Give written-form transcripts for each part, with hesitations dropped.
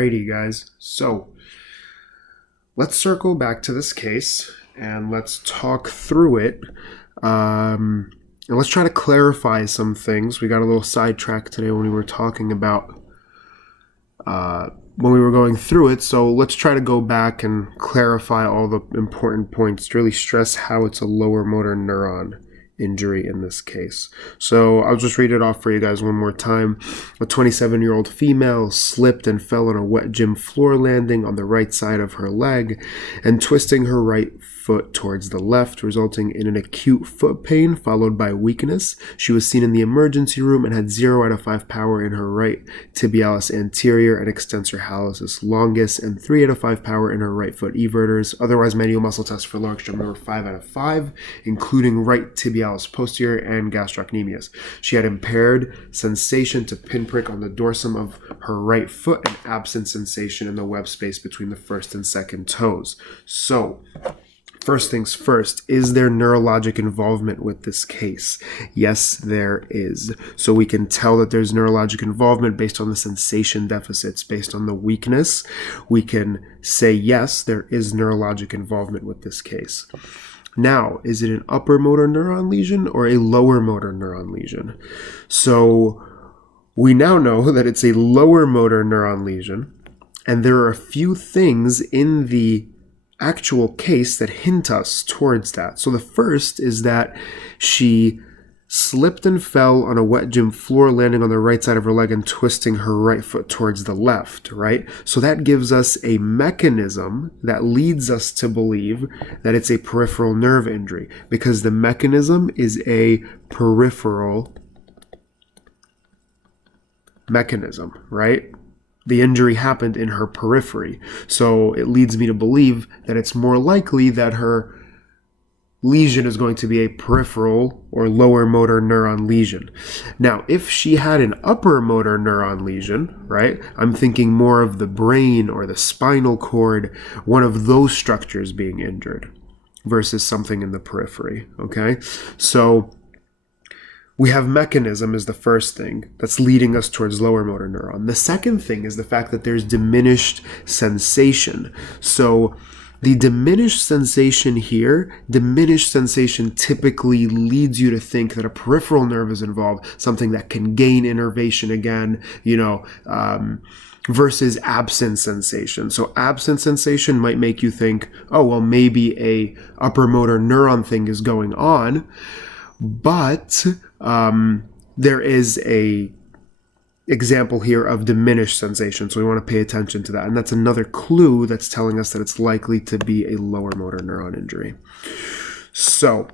Alrighty, guys. So let's circle back to this case and let's talk through it. And let's try to clarify some things. We got a little sidetracked today when we were talking about when we were going through it. So let's try to go back and clarify all the important points to really stress how it's a lower motor neuron injury in this case. So I'll just read it off for you guys one more time. A 27-year-old female slipped and fell on a wet gym floor, landing on the right side of her leg and twisting her right foot towards the left, resulting in an acute foot pain followed by weakness. She was seen in the emergency room and had 0 out of 5 power in her right tibialis anterior and extensor hallucis longus and 3 out of 5 power in her right foot everters. Otherwise, manual muscle tests for lower extremity were 5 out of 5, including right tibialis posterior and gastrocnemius. She had impaired sensation to pinprick on the dorsum of her right foot and absent sensation in the web space between the first and second toes. So, first things first, is there neurologic involvement with this case? Yes, there is. So we can tell that there's neurologic involvement based on the sensation deficits, based on the weakness. We can say, yes, there is neurologic involvement with this case. Now, is it an upper motor neuron lesion or a lower motor neuron lesion? So we now know that it's a lower motor neuron lesion, and there are a few things in the actual case that hint us towards that. So the first is that she slipped and fell on a wet gym floor, landing on the right side of her leg and twisting her right foot towards the left, right? So that gives us a mechanism that leads us to believe that it's a peripheral nerve injury, because the mechanism is a peripheral mechanism, right? The injury happened in her periphery. So it leads me to believe that it's more likely that her lesion is going to be a peripheral or lower motor neuron lesion. Now, if she had an upper motor neuron lesion, right, I'm thinking more of the brain or the spinal cord, one of those structures being injured versus something in the periphery, okay? So we have mechanism is the first thing that's leading us towards lower motor neuron. The second thing is the fact that there's diminished sensation. So the diminished sensation here, diminished sensation typically leads you to think that a peripheral nerve is involved, something that can gain innervation again, versus absent sensation. So absent sensation might make you think, oh, well, maybe a upper motor neuron thing is going on, but there is a example here of diminished sensation, so we want to pay attention to that, and that's another clue that's telling us that it's likely to be a lower motor neuron injury. So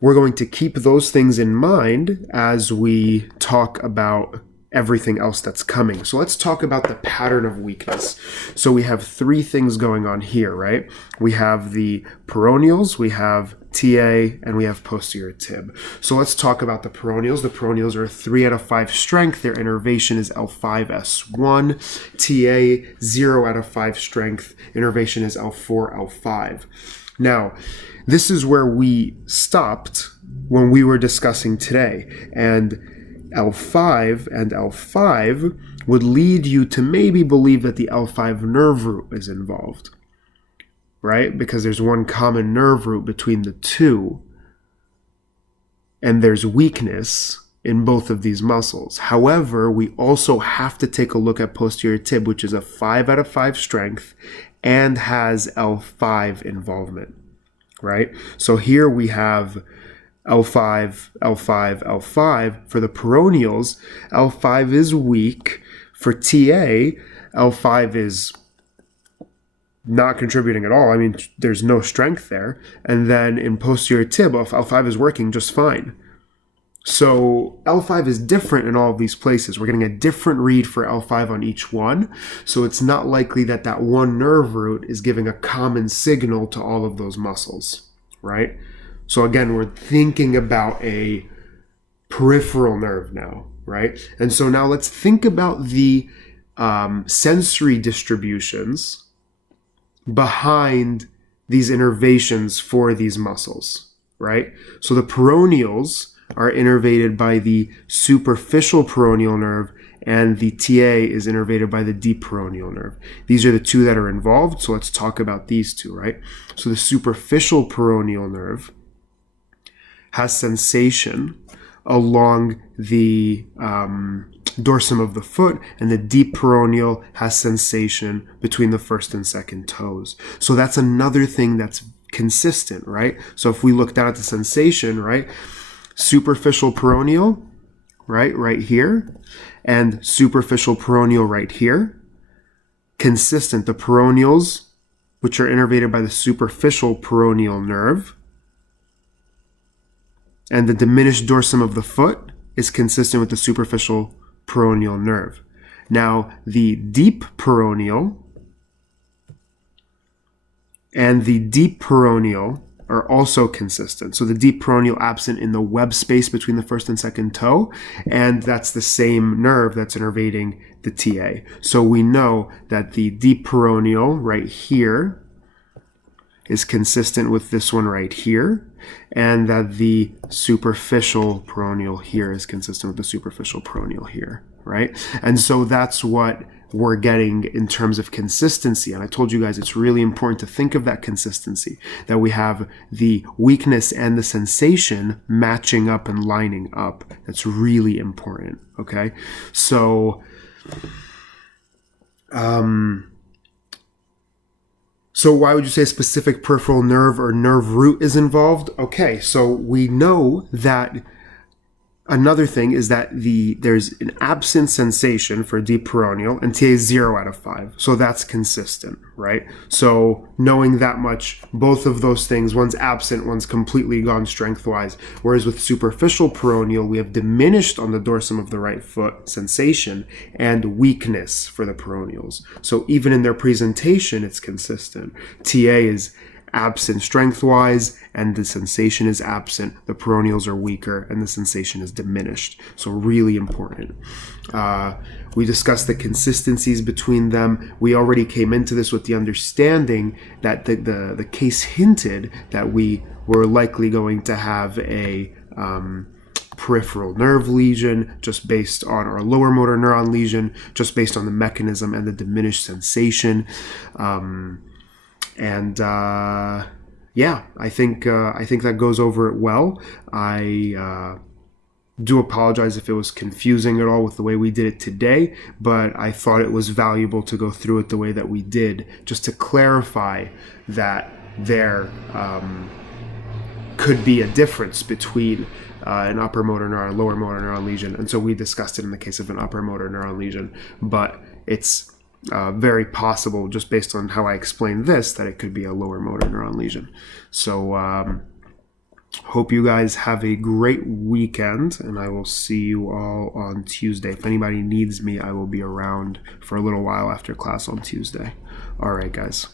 we're going to keep those things in mind as we talk about everything else that's coming. So let's talk about the pattern of weakness. So we have 3 things going on here, right? We have the peroneals, we have TA, and we have posterior tib. So let's talk about the peroneals. The peroneals are 3 out of 5 strength. Their innervation is L5S1. TA, 0 out of 5 strength. Innervation is L4, L5. Now, this is where we stopped when we were discussing today, and L5 and L5 would lead you to maybe believe that the L5 nerve root is involved, right? Because there's one common nerve root between the two, and there's weakness in both of these muscles. However, we also have to take a look at posterior tib, which is a 5 out of 5 strength and has L5 involvement, right? So here we have L5, L5, L5. For the peroneals, L5 is weak. For TA, L5 is not contributing at all. I mean, there's no strength there. And then in posterior tib, L5 is working just fine. So L5 is different in all of these places. We're getting a different read for L5 on each one. So it's not likely that that one nerve root is giving a common signal to all of those muscles, right? So again, we're thinking about a peripheral nerve now, right? And so now let's think about the sensory distributions behind these innervations for these muscles, right? So the peroneals are innervated by the superficial peroneal nerve and the TA is innervated by the deep peroneal nerve. These are the two that are involved, so let's talk about these two, right? So the superficial peroneal nerve has sensation along the dorsum of the foot, and the deep peroneal has sensation between the first and second toes. So that's another thing that's consistent, right? So if we look down at the sensation, right, superficial peroneal, right here, and superficial peroneal right here, consistent. The peroneals, which are innervated by the superficial peroneal nerve, and the diminished dorsum of the foot is consistent with the superficial peroneal nerve. Now, the deep peroneal and the deep peroneal are also consistent. So the deep peroneal absent in the web space between the first and second toe, and that's the same nerve that's innervating the TA. So we know that the deep peroneal right here is consistent with this one right here, and that the superficial peroneal here is consistent with the superficial peroneal here, right? And so that's what we're getting in terms of consistency. And I told you guys it's really important to think of that consistency, that we have the weakness and the sensation matching up and lining up. That's really important, okay? So, so why would you say a specific peripheral nerve or nerve root is involved? Okay, so we know that another thing is that there's an absent sensation for deep peroneal, and TA is 0 out of 5. So that's consistent, right? So knowing that much, both of those things, one's absent, one's completely gone strength-wise. Whereas with superficial peroneal, we have diminished on the dorsum of the right foot sensation and weakness for the peroneals. So even in their presentation, it's consistent. TA is absent strength-wise, and the sensation is absent. The peroneals are weaker, and the sensation is diminished. So really important. We discussed the consistencies between them. We already came into this with the understanding that the case hinted that we were likely going to have a peripheral nerve lesion just based on our lower motor neuron lesion, just based on the mechanism and the diminished sensation. Yeah, I think that goes over it well. I do apologize if it was confusing at all with the way we did it today, but I thought it was valuable to go through it the way that we did, just to clarify that there could be a difference between an upper motor neuron, lower motor neuron lesion, and so we discussed it in the case of an upper motor neuron lesion, but it's very possible, just based on how I explained this, that it could be a lower motor neuron lesion. So hope you guys have a great weekend, and I will see you all on Tuesday. If anybody needs me, I will be around for a little while after class on Tuesday. All right, guys.